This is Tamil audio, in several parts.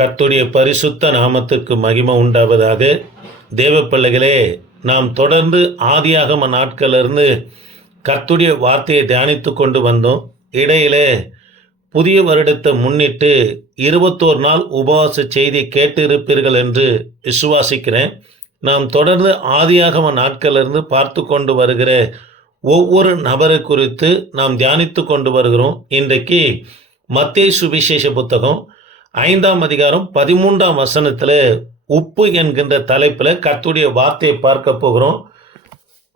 கர்த்துடைய பரிசுத்த நாமத்துக்கு மகிமை உண்டாவதாக. தேவ பிள்ளைகளே நாம் தொடர்ந்து ஆதியாகம நாட்களிலிருந்து கர்த்துடைய வார்த்தையை தியானித்து கொண்டு வந்தோம். இடையிலே புதிய வருடத்தை முன்னிட்டு இருபத்தோரு நாள் உபவாச செய்தி கேட்டிருப்பீர்கள் என்று விசுவாசிக்கிறேன். நாம் தொடர்ந்து ஆதியாகம நாட்களிலிருந்து பார்த்து கொண்டு வருகிற ஒவ்வொரு நபரை குறித்து நாம் தியானித்து கொண்டு வருகிறோம். இன்றைக்கு மத்திய சுவிசேஷ புத்தகம் ஐந்தாம் அதிகாரம் பதிமூன்றாம் வசனத்தில் உப்பு என்கின்ற தலைப்பில் கர்த்துடைய வார்த்தையை பார்க்க போகிறோம்.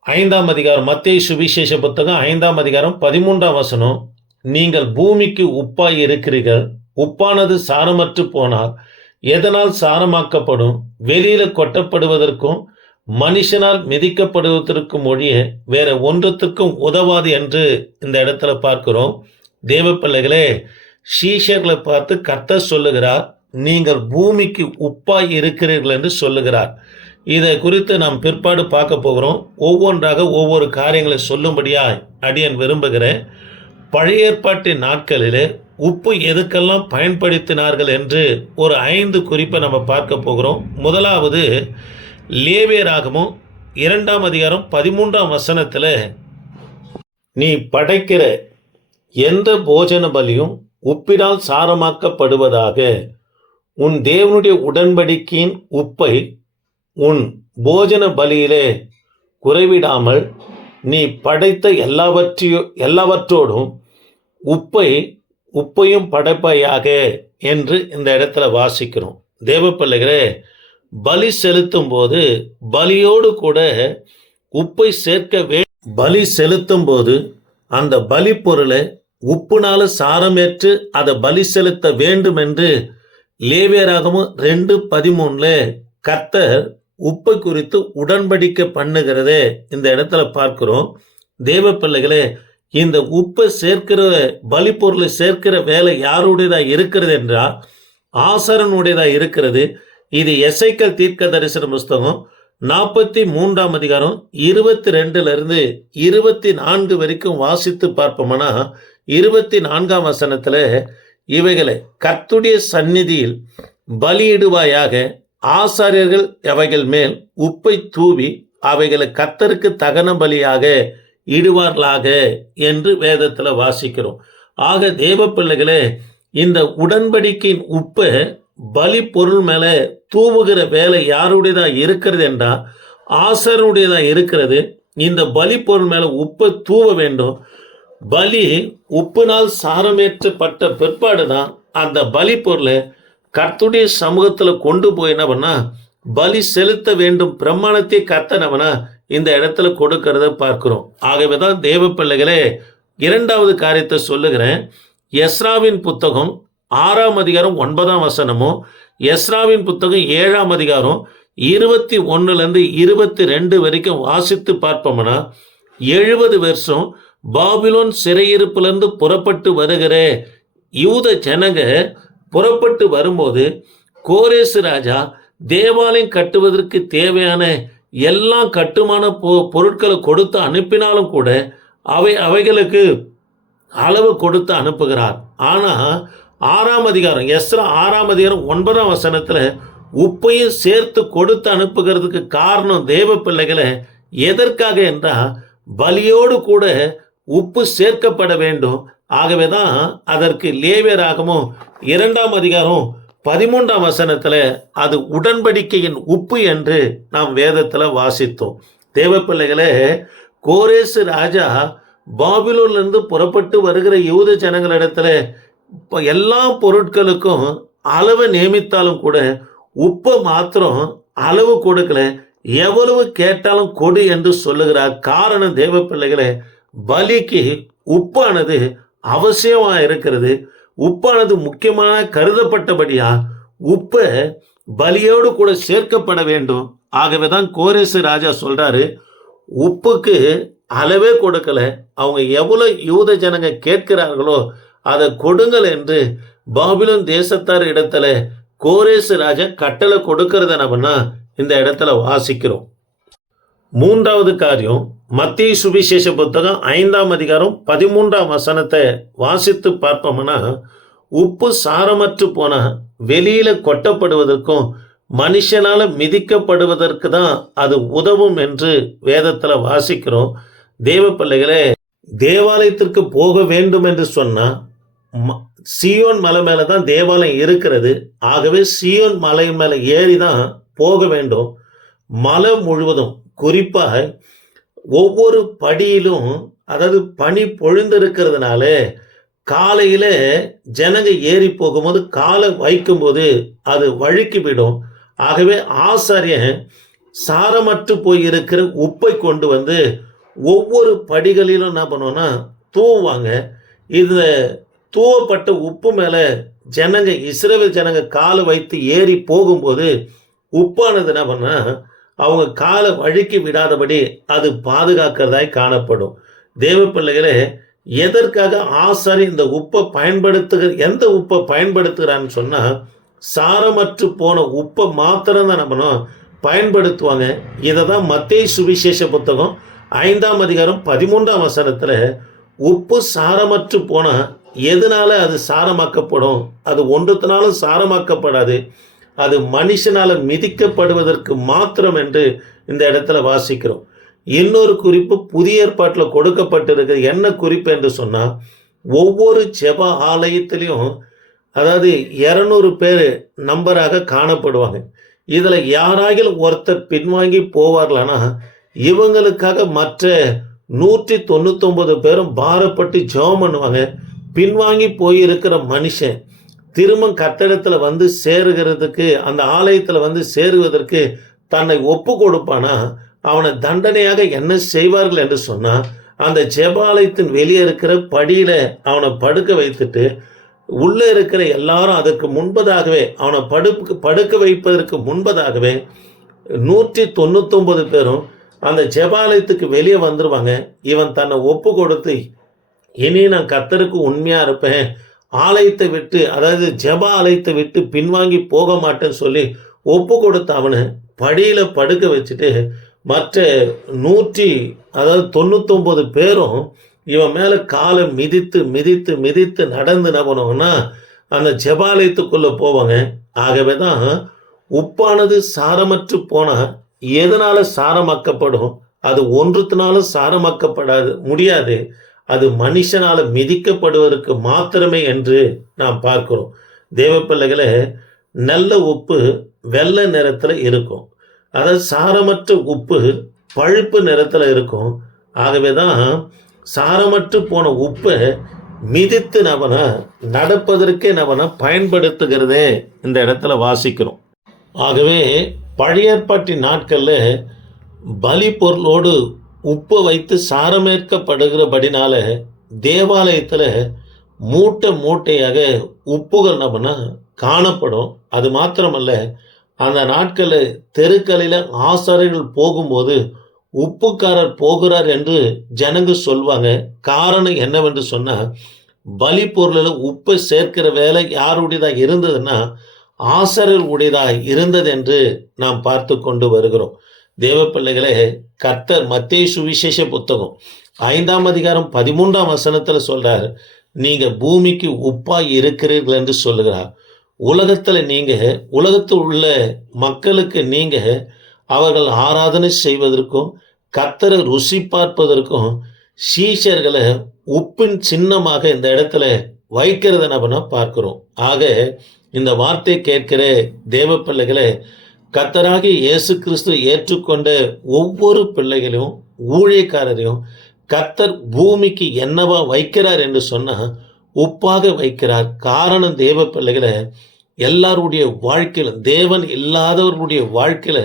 ஐந்தாம் அதிகாரம் மத்திய சுவிசேஷ புத்தகம் ஐந்தாம் அதிகாரம் பதிமூன்றாம் வசனம். நீங்கள் பூமிக்கு உப்பாய் இருக்கிறீர்கள் உப்பானது சாரமற்று போனால் எதனால் சாரமாக்கப்படும்? வெளியில கொட்டப்படுவதற்கும் மனுஷனால் மிதிக்கப்படுவதற்கும் ஒழிய வேற ஒன்றத்துக்கும் உதவாது என்று இந்த இடத்துல பார்க்கிறோம். தேவ பிள்ளைகளே சீஷர்களை பார்த்து கர்த்தர் சொல்லுகிறார் நீங்கள் பூமிக்கு உப்பாய் இருக்கிறீர்கள் என்று சொல்லுகிறார். இதை குறித்து நாம் பிற்பாடு பார்க்க போகிறோம். ஒவ்வொன்றாக ஒவ்வொரு காரியங்களை சொல்லும்படியாய் அடியன் விரும்புகிறேன். பழைய ஏற்பாட்டின் நாட்களிலே உப்பு எதுக்கெல்லாம் பயன்படுத்தினார்கள் என்று ஒரு ஐந்து குறிப்பை நம்ம பார்க்க போகிறோம். முதலாவது லேவியராகமும் இரண்டாம் அதிகாரம் பதிமூன்றாம் வசனத்தில் நீ படைக்கிற எந்த போஜன பலியும் உப்பினால் சாரமாக்கப்படுவதாக. உன் தேவனுடைய உடன்படிக்கையின் உப்பை உன் போஜன பலியிலே குறைவிடாமல் நீ படைத்த எல்லாவற்றையும் எல்லாவற்றோடும் உப்பை உப்பையும் படைப்பையாக என்று இந்த இடத்துல வாசிக்கிறோம். தேவப்பிள்ளைகளே பலி செலுத்தும் போது பலியோடு கூட உப்பை சேர்க்க வே பலி செலுத்தும் போது அந்த பலி பொருளை உப்புனால சாரமேற்று அதை பலி செலுத்த வேண்டும் என்று லேவியராகவும் ரெண்டு பதிமூணுல கர்த்தர் உப்பை குறித்து உடன்படிக்கை பண்ணுகிறதே இந்த இடத்துல பார்க்கிறோம். தேவ பிள்ளைகளே இந்த உப்பை சேர்க்கிற பலி பொருளை சேர்க்கிற வேலை யாருடையதா இருக்கிறது என்றால் ஆசரனுடையதா இருக்கிறது. இது எசைக்கல் தீர்க்க தரிசன புஸ்தகம் நாற்பத்தி மூன்றாம் அதிகாரம் இருபத்தி ரெண்டுல இருந்து இருபத்தி நான்கு வரைக்கும் வாசித்து பார்ப்போம்னா இருபத்தி நான்காம் வசனத்தில் இவைகளை கர்த்துடைய சந்நிதியில் பலியிடுவாயாக ஆசாரியர்கள் அவைகள் மேல் உப்பை தூவி அவைகளை கர்த்தருக்கு தகன பலியாக இடுவார்களாக என்று வேதத்தில் வாசிக்கிறோம். ஆக தேவ பிள்ளைகளே இந்த உடன்படிக்கையின் உப்பை பலி பொருள் மேலே தூவுகிற வேலை யாருடையதாக இருக்கிறது என்றால் ஆசருடையதா இருக்கிறது. இந்த பலி பொருள் மேலே உப்பை தூவ வேண்டும். பலி உப்பினால் சாரமேற்றப்பட்ட பிற்பாடு தான் அந்த பலி பொருளை கர்த்துடைய சமூகத்தில் கொண்டு போய் என்ன பண்ணா பலி செலுத்த வேண்டும் பிரமாணத்தை கத்தனவனா இந்த இடத்துல கொடுக்கறத பார்க்கிறோம். ஆகவே தான் தேவ பிள்ளைகளே இரண்டாவது காரியத்தை சொல்லுகிறேன். எஸ்ராவின் புத்தகம் ஆறாம் அதிகாரம் ஒன்பதாம் வசனமும் எஸ்ராவின் புத்தகம் ஏழாம் அதிகாரம் இருபத்தி ஒன்றுலேருந்து இருபத்தி ரெண்டு வரைக்கும் வாசித்து பார்ப்போம்னா எழுபது வருஷம் பாபிலோன் சிறையிருப்பிலிருந்து புறப்பட்டு வருகிற யூத ஜனங்க புறப்பட்டு வரும்போது கோரேசு ராஜா தேவாலயம் கட்டுவதற்கு தேவையான எல்லா கட்டுமான பொ பொருட்களை கொடுத்து அனுப்பினாலும் கூட அவை அவைகளுக்கு அளவு கொடுத்து அனுப்புகிறார். ஆனால் ஆறாம் அதிகாரம் எஸ்ரா ஆறாம் அதிகாரம் ஒன்பதாம் வசனத்தில் உப்பையும் சேர்த்து கொடுத்து அனுப்புகிறதுக்கு காரணம் தேவ பிள்ளைகளை எதற்காக என்றால் பலியோடு கூட உப்பு சேர்க்கப்பட வேண்டும். ஆகவே தான் அதற்கு லேவியராகமும் இரண்டாம் அதிகாரம் பதிமூன்றாம் வசனத்தில் அது உடன்படிக்கையின் உப்பு என்று நாம் வேதத்தில் வாசித்தோம். தேவ பிள்ளைகளே கோரேசு ராஜா பாபிலூர்லேருந்து புறப்பட்டு வருகிற யூத ஜனங்களிடத்துல இப்போ எல்லா பொருட்களுக்கும் அளவை நியமித்தாலும் கூட உப்பை மாத்திரம் அளவு கொடுக்கல. எவ்வளவு கேட்டாலும் கொடு என்று சொல்லுகிறார். காரணம் தேவ பிள்ளைகளை பலிக்கு உப்பானது அவசியமா இருக்கிறது. உப்பானது முக்கியமான கருதப்பட்டபடியா உப்பை பலியோடு கூட சேர்க்கப்பட வேண்டும். ஆகவே தான் கோரேசு ராஜா சொல்றாரு உப்புக்கு அளவே கொடுக்கல. அவங்க எவ்வளவு யூத ஜனங்க கேட்கிறார்களோ அதை கொடுங்கள் என்று பாபிலோன் தேசத்தார் இடத்துல கோரேசு ராஜா கட்டளை கொடுக்கறத நம்மனா இந்த இடத்துல வாசிக்கிறோம். மூன்றாவது காரியம் மத்திய சுவிசேஷ புத்தகம் ஐந்தாம் அதிகாரம் பதிமூன்றாம் வசனத்தை வாசித்து பார்ப்போம்னா உப்பு சாரமற்று போன வெளியில கொட்டப்படுவதற்கும் மனுஷனால மிதிக்கப்படுவதற்கு தான் அது உதவும் என்று வேதத்துல வாசிக்கிறோம். தேவ பிள்ளைகளே தேவாலயத்திற்கு போக வேண்டும் என்று சொன்னா ம- சியோன் மலை மேல தான் தேவாலயம் இருக்கிறது. ஆகவே சியோன் மலை மேல ஏறி தான் போக வேண்டும். மலை முழுவதும் குறிப்பாக ஒவ்வொரு படியிலும் அதாவது பனி பொழிந்திருக்கிறதுனால காலையில ஜனங்க ஏறி போகும்போது காலை வைக்கும்போது அது வழுக்கி போயிடும் ஆகவே ஆசாரியன் சாரமற்று போய் இருக்கிற உப்பை கொண்டு வந்து ஒவ்வொரு படிகளிலும் என்ன பண்ணுவோன்னா தூவுவாங்க. இந்த தூவப்பட்ட உப்பு மேலே ஜனங்க இஸ்ரேல் ஜனங்க காலை வைத்து ஏறி போகும்போது உப்பானது என்ன பண்ணால் அவங்க காலை வழுக்கி விடாதபடி அது பாதுகாக்கிறதாய் காணப்படும். தேவ பிள்ளைகளே எதற்காக ஆசாரி இந்த உப்பை பயன்படுத்துகிற எந்த உப்பை பயன்படுத்துகிறான்னு சொன்னால் சாரமற்று போன உப்பை மாத்திரம் தான் நம்ம பயன்படுத்துவாங்க. இதை தான் மத்திய சுவிசேஷ புத்தகம் ஐந்தாம் அதிகாரம் பதிமூன்றாம் வசனத்தில் உப்பு சாரமற்று போனால் எதனால அது சாரமாக்கப்படும்? அது ஒன்றுத்தினாலும் சாரமாக்கப்படாது. அது மனுஷனால் மிதிக்கப்படுவதற்கு மாத்திரம் என்று இந்த இடத்துல வாசிக்கிறோம். இன்னொரு குறிப்பு புதிய ஏற்பாட்டில் கொடுக்கப்பட்டிருக்கிற என்ன குறிப்பு என்று சொன்னால் ஒவ்வொரு செப ஆலயத்திலையும் அதாவது இரநூறு பேர் நம்பராக காணப்படுவாங்க. இதில் யாராகிலும் ஒருத்தர் பின்வாங்கி போவார்களானா இவங்களுக்காக மற்ற நூற்றி தொண்ணூத்தொம்பது பேரும் பாரப்பட்டு ஜெபம் பண்ணுவாங்க. பின்வாங்கி போயிருக்கிற மனுஷன் திரும்ப கட்டடத்தில் வந்து சேருகிறதுக்கு அந்த ஆலயத்தில் வந்து சேருவதற்கு தன்னை ஒப்பு கொடுப்பானா? அவனை தண்டனையாக என்ன செய்வார்கள் என்று சொன்னால் அந்த ஜெபாலயத்தின் வெளியே இருக்கிற படியில் அவனை படுக்க வைத்துட்டு உள்ளே இருக்கிற எல்லாரும் அதற்கு முன்பதாகவே அவனை படுப்பு படுக்க வைப்பதற்கு முன்பதாகவே நூற்றி தொண்ணூத்தொன்பது பேரும் அந்த ஜெபாலயத்துக்கு வெளியே வந்துருவாங்க. இவன் தன்னை ஒப்பு கொடுத்து இனி நான் கத்தருக்கு உண்மையாக இருப்பேன். ஆலயத்தை விட்டு அதாவது ஜப ஆலயத்தை விட்டு பின்வாங்கி போக மாட்டேன்னு சொல்லி ஒப்பு கொடுத்த அவனை படியில் படுக்க வச்சுட்டு மற்ற நூற்றி அதாவது தொண்ணூத்தொம்பது பேரும் இவன் மேலே காலை மிதித்து மிதித்து மிதித்து நடந்து என்ன பண்ணுவாங்கன்னா அந்த ஜெபாலயத்துக்குள்ளே போவாங்க. ஆகவே தான் உப்பானது சாரமற்று போனால் எதனால சாரமாக்கப்படும்? அது ஒன்றுத்தினாலும் சாரமாக்கப்படாது முடியாது. அது மனுஷனால் மிதிக்கப்படுவதற்கு மாத்திரமே என்று நாம் பார்க்கிறோம். தேவ நல்ல உப்பு வெள்ளை நிறத்தில் இருக்கும். அதாவது சாரமற்ற உப்பு பழுப்பு நிறத்தில் இருக்கும். ஆகவே தான் சாரமற்று போன உப்பை மிதித்து நவனை நடப்பதற்கே நவனை பயன்படுத்துகிறதே இந்த இடத்துல வாசிக்கிறோம். ஆகவே பழையற்பாட்டி நாட்களில் பலி பொருளோடு உப்பு வைத்து சாரமேற்கப்படுகிறபடினால தேவாலயத்தில் மூட்டை மூட்டையாக உப்புகள் நம்மனா காணப்படும். அது மாத்திரமல்ல அந்த நாட்களில் தெருக்களில் ஆசாரியர்கள் போகும்போது உப்புக்காரர் போகிறார் என்று ஜனங்க சொல்வாங்க. காரணம் என்னவென்று சொன்னால் பலி பொருளில் உப்பை சேர்க்கிற வேலை யாருடையதாக இருந்ததுன்னா ஆசாரியர் உடையதாக இருந்தது என்று நாம் பார்த்து கொண்டு வருகிறோம். தேவ பிள்ளைகளே கர்த்தர் மத்திய சுவிசேஷ புத்தகம் ஐந்தாம் அதிகாரம் பதிமூன்றாம் வசனத்தில் சொல்றார் நீங்க பூமிக்கு உப்பாய் இருக்கிறீர்கள் என்று சொல்லுகிறார். உலகத்தில் நீங்க உலகத்தில் உள்ள மக்களுக்கு நீங்க அவர்கள் ஆராதனை செய்வதற்கும் கத்தரை ருசி பார்ப்பதற்கும் சீஷர்களை உப்பின் சின்னமாக இந்த இடத்துல வைக்கிறத நம்ம பார்க்கிறோம். ஆக இந்த வார்த்தை கேட்கிற தேவ பிள்ளைகளை கத்தராகி இயேசு கிறிஸ்து ஏற்றுக்கொண்ட ஒவ்வொரு பிள்ளைகளையும் ஊழியக்காரரையும் கத்தர் பூமிக்கு என்னவா வைக்கிறார் என்று சொன்னால் உப்பாக வைக்கிறார். காரணம் தேவ பிள்ளைகளை எல்லாருடைய வாழ்க்கையில் தேவன் இல்லாதவர்களுடைய வாழ்க்கையில்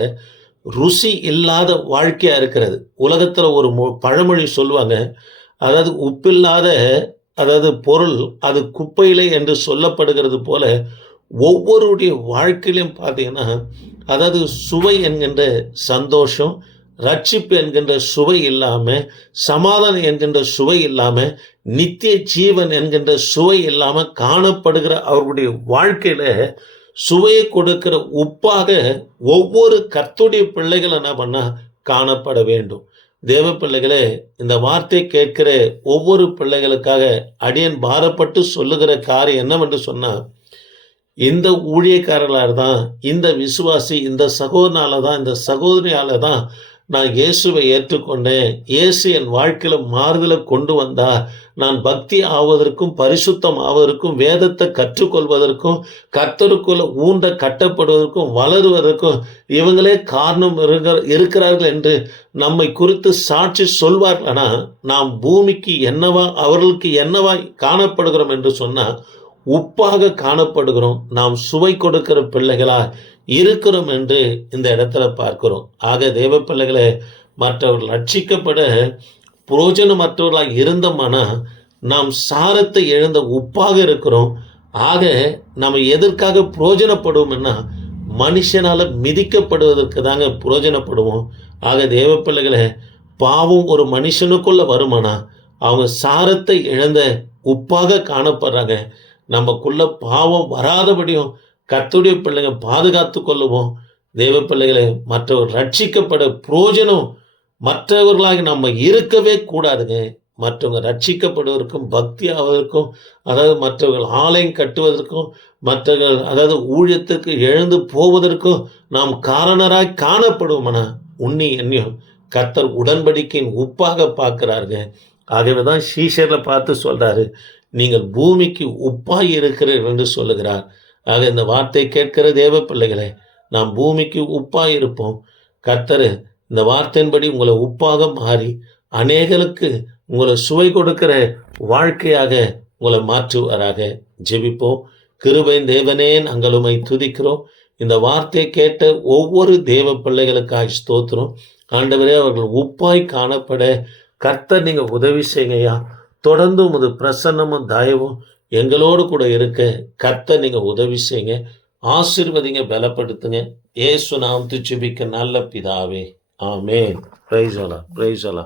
ருசி இல்லாத வாழ்க்கையாக இருக்கிறது. உலகத்தில் ஒரு மொ- பழமொழி சொல்லுவாங்க அதாவது உப்பில்லாத அதாவது பொருள் அது குப்பையிலே என்று சொல்லப்படுகிறது போல ஒவ்வொருடைய வாழ்க்கையிலும் பார்த்தீங்கன்னா அதாவது சுவை என்கின்ற சந்தோஷம் ரட்சிப்பு என்கின்ற சுவை இல்லாமல் சமாதானம் என்கின்ற சுவை இல்லாமல் நித்திய ஜீவன் என்கின்ற சுவை இல்லாமல் காணப்படுகிற அவர்களுடைய வாழ்க்கையில் சுவையை கொடுக்கிற உப்பாக ஒவ்வொரு கர்த்துடைய பிள்ளைகள் என்ன பண்ணால் காணப்பட வேண்டும். தேவ பிள்ளைகளே இந்த வார்த்தை கேட்கிற ஒவ்வொரு பிள்ளைகளுக்காக அடியன் பாரப்பட்டு சொல்லுகிற காரியம் என்னவென்று சொன்னால் இந்த ஊழியக்காரர்களால் தான் இந்த விசுவாசி இந்த சகோதரனால தான் இந்த சகோதரியால தான் நான் இயேசுவை ஏற்றுக்கொண்டேன். இயேசு என் வாழ்க்கையில் மாறுதலை கொண்டு வந்தா நான் பக்தி ஆவதற்கும் பரிசுத்தம் ஆவதற்கும் வேதத்தை கற்றுக்கொள்வதற்கும் கர்த்தருக்குள்ள ஊண்ட கட்டப்படுவதற்கும் வளருவதற்கும் இவங்களே காரணம் இருக்க- இருக்கிறார்கள் என்று நம்மை குறித்து சாட்சி சொல்வார்களானா நாம் பூமிக்கு என்னவா அவர்களுக்கு என்னவா காணப்படுகிறோம் என்று சொன்னால் உப்பாக காணப்படுகிறோம். நாம் சுவை கொடுக்கிற பிள்ளைகளாக இருக்கிறோம் என்று இந்த இடத்துல பார்க்கிறோம். ஆக தேவ பிள்ளைகளை மற்றவர்கள் ரட்சிக்கப்பட புரோஜனமற்றவர்களாக இருந்தோம்னா நாம் சாரத்தை எழுந்த உப்பாக இருக்கிறோம். ஆக நம்ம எதற்காக புரோஜனப்படுவோம்னா மனுஷனால் மிதிக்கப்படுவதற்கு தாங்க புரோஜனப்படுவோம். ஆக தேவ பிள்ளைகளை பாவம் ஒரு மனுஷனுக்குள்ளே வருமானா அவங்க சாரத்தை இழந்த உப்பாக காணப்படுறாங்க. நமக்குள்ள பாவம் வராதபடியும் கத்துடைய பிள்ளைங்க பாதுகாத்து கொள்ளுவோம். தேவ பிள்ளைகளை மற்றவர் ரட்சிக்கப்பட புரோஜனம் மற்றவர்களாக நம்ம இருக்கவே கூடாதுங்க. மற்றவங்க ரட்சிக்கப்படுவதற்கும் பக்தி ஆவதற்கும் அதாவது மற்றவர்கள் ஆலயம் கட்டுவதற்கும் மற்றவர்கள் அதாவது ஊழியத்துக்கு எழுந்து போவதற்கும் நாம் காரணராய் காணப்படுவோமனா? உன்னி எண்ணியும் கர்த்தர் உடன்படிக்கையின் உப்பாக பார்க்குறாருங்க. ஆகவே தான் ஷீஷரில் பார்த்து சொல்கிறாரு நீங்கள் பூமிக்கு உப்பாய் இருக்கிறீர்கள் என்று சொல்லுகிறார். ஆக இந்த வார்த்தை கேட்கிற தேவ பிள்ளைகளே நாம் பூமிக்கு உப்பாய் இருப்போம். கர்த்தர் இந்த வார்த்தையின்படி உங்களை உப்பாக மாறி அநேகருக்கு உங்களை சுவை கொடுக்கிற வாழ்க்கையாக உங்களை மாற்றுவாராக. ஜெபிப்போம். கிருபையின் தேவனே நாங்கள் துதிக்கிறோம். இந்த வார்த்தையை கேட்ட ஒவ்வொரு தேவ பிள்ளைகளுக்காக ஸ்தோத்திரம். ஆண்டவரே அவர்கள் உப்பாய் காணப்பட கர்த்தர் நீங்கள் உதவி செய்யுங்கய்யா. தொடர்ந்து உமது பிரசன்னமும் தயவும் எங்களோடு கூட இருக்க கத்த நீங்கள் உதவி செய்யுங்க. ஆசிர்வதிங்க பலப்படுத்துங்க. ஏசு நாம் துச்சுபிக்க நல்ல பிதாவே. ஆமே பிரைஸ் அலா பிரைஸ் அலா